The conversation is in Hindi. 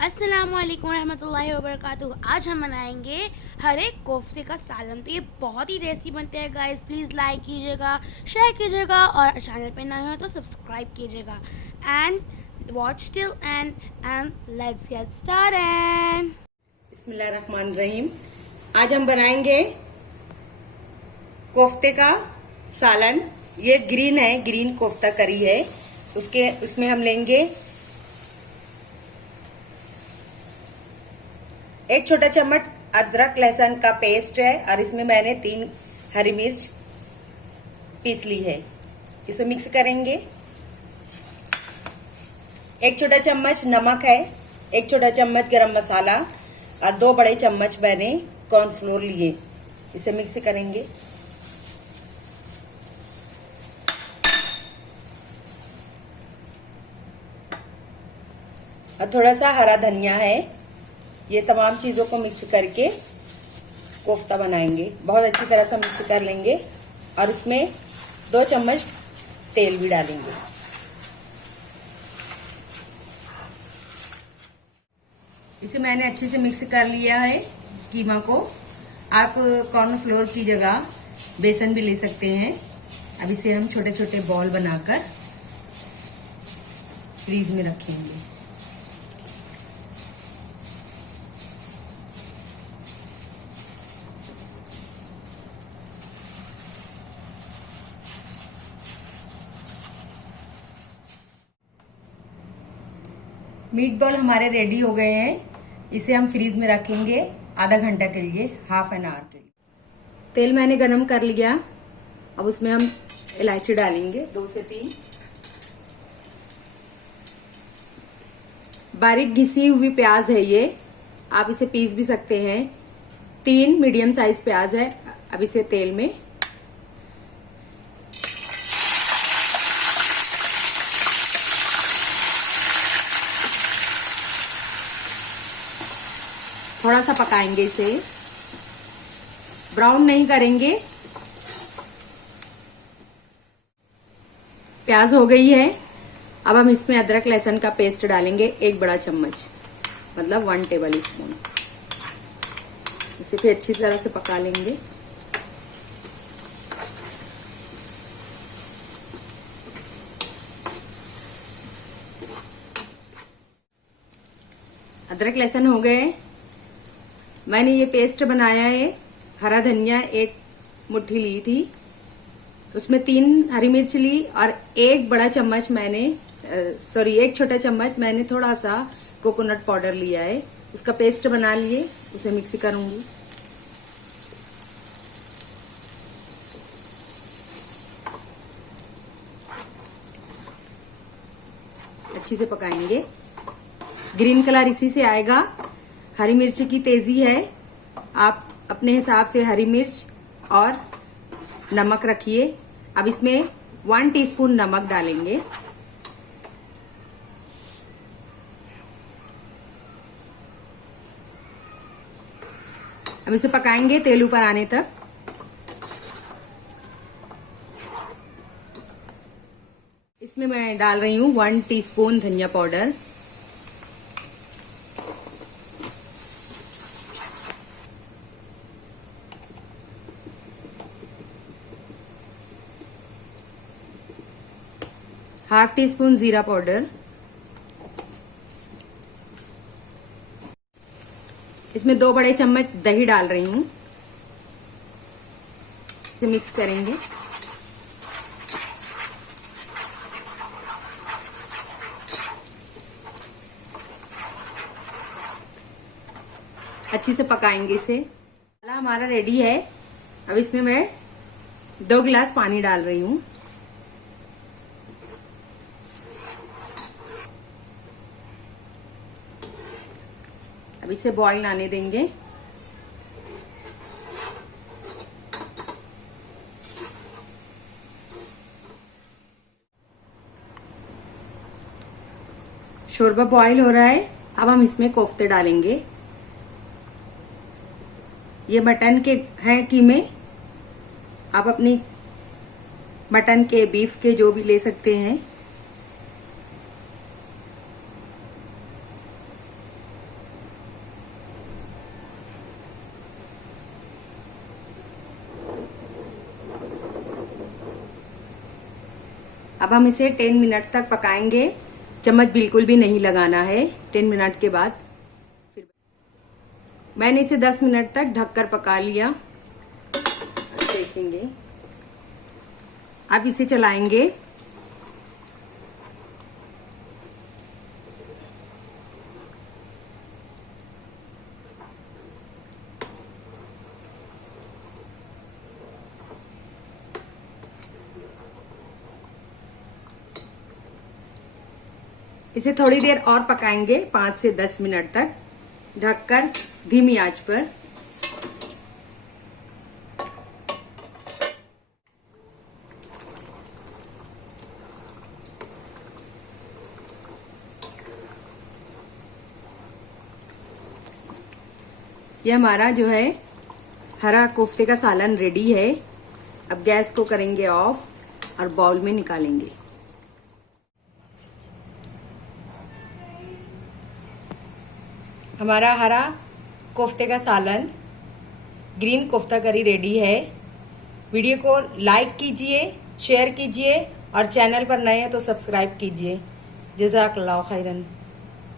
अस्सलामुअलैकुम रहमतुल्लाहि वबरकातुहू। आज हम बनाएंगे हरे कोफ्ते का सालन। तो ये बहुत ही टेस्टी बनते हैं गाइस। प्लीज़ लाइक कीजिएगा, शेयर कीजिएगा और चैनल पे नए हो तो सब्सक्राइब कीजिएगा and watch till and let's get started. बिस्मिल्लाहिर्रहमानिर्रहीम। आज हम बनाएंगे कोफ्ते का सालन। ये ग्रीन है, ग्रीन कोफ्ता करी है। उसमें हम लेंगे एक छोटा चम्मच अदरक लहसुन का पेस्ट है और इसमें मैंने 3 हरी मिर्च पीस ली है। इसे मिक्स करेंगे। एक छोटा चम्मच नमक है, एक छोटा चम्मच गरम मसाला और 2 बड़े चम्मच मैंने कॉर्नफ्लोर लिए। इसे मिक्स करेंगे। और थोड़ा सा हरा धनिया है। ये तमाम चीज़ों को मिक्स करके कोफ्ता बनाएंगे। बहुत अच्छी तरह से मिक्स कर लेंगे और इसमें 2 चम्मच तेल भी डालेंगे। इसे मैंने अच्छे से मिक्स कर लिया है कीमा को। आप कॉर्नफ्लोर की जगह बेसन भी ले सकते हैं। अब इसे हम छोटे छोटे बॉल बनाकर फ्रीज में रखेंगे। मीट बॉल हमारे रेडी हो गए हैं। इसे हम फ्रीज में रखेंगे आधा घंटा के लिए, हाफ एन आवर के लिए। तेल मैंने गरम कर लिया। अब उसमें हम इलायची डालेंगे, 2 से 3। बारीक घिसी हुई प्याज है ये, आप इसे पीस भी सकते हैं। 3 मीडियम साइज प्याज है। अब इसे तेल में थोड़ा सा पकाएंगे। इसे ब्राउन नहीं करेंगे। प्याज हो गई है। अब हम इसमें अदरक लहसुन का पेस्ट डालेंगे, 1 बड़ा चम्मच, मतलब 1 टेबल स्पून। इसे फिर अच्छी तरह से पका लेंगे। अदरक लहसुन हो गए। मैंने ये पेस्ट बनाया है। हरा धनिया 1 मुट्ठी ली थी, उसमें 3 हरी मिर्च ली और 1 बड़ा चम्मच मैंने 1 छोटा चम्मच मैंने थोड़ा सा कोकोनट पाउडर लिया है। उसका पेस्ट बना लिए। उसे मिक्स करूंगी। अच्छी से पकाएंगे। ग्रीन कलर इसी से आएगा। हरी मिर्च की तेजी है, आप अपने हिसाब से हरी मिर्च और नमक रखिए। अब इसमें 1 टीस्पून नमक डालेंगे। अब इसे पकाएंगे तेल ऊपर आने तक। इसमें मैं डाल रही हूँ 1 टीस्पून धनिया पाउडर, ½ टीस्पून जीरा पाउडर। इसमें 2 बड़े चम्मच दही डाल रही हूं। इसे मिक्स करेंगे। अच्छी से पकाएंगे इसे। मसाला हमारा रेडी है। अब इसमें मैं 2 गिलास पानी डाल रही हूं। अब इसे बॉईल आने देंगे। शोरबा बॉईल हो रहा है। अब हम इसमें कोफ्ते डालेंगे। ये मटन के हैं कीमे। आप अपनी मटन के, बीफ के जो भी ले सकते हैं। 1 2 अब हम इसे 10 मिनट तक पकाएंगे। चम्मच बिल्कुल भी नहीं लगाना है। 10 मिनट के बाद फिर मैंने इसे 10 मिनट तक ढककर पका लिया। देखेंगे, अब इसे चलाएंगे। इसे थोड़ी देर और पकाएंगे, 5 से 10 मिनट तक ढककर धीमी आंच पर। ये हमारा जो है हरा कोफ्ते का सालन रेडी है। अब गैस को करेंगे ऑफ और बाउल में निकालेंगे। हमारा हरा कोफ्ते का सालन ग्रीन कोफ्ता करी रेडी है। वीडियो को लाइक कीजिए, शेयर कीजिए और चैनल पर नए हैं तो सब्सक्राइब कीजिए। जज़ाकल्लाह खैरन।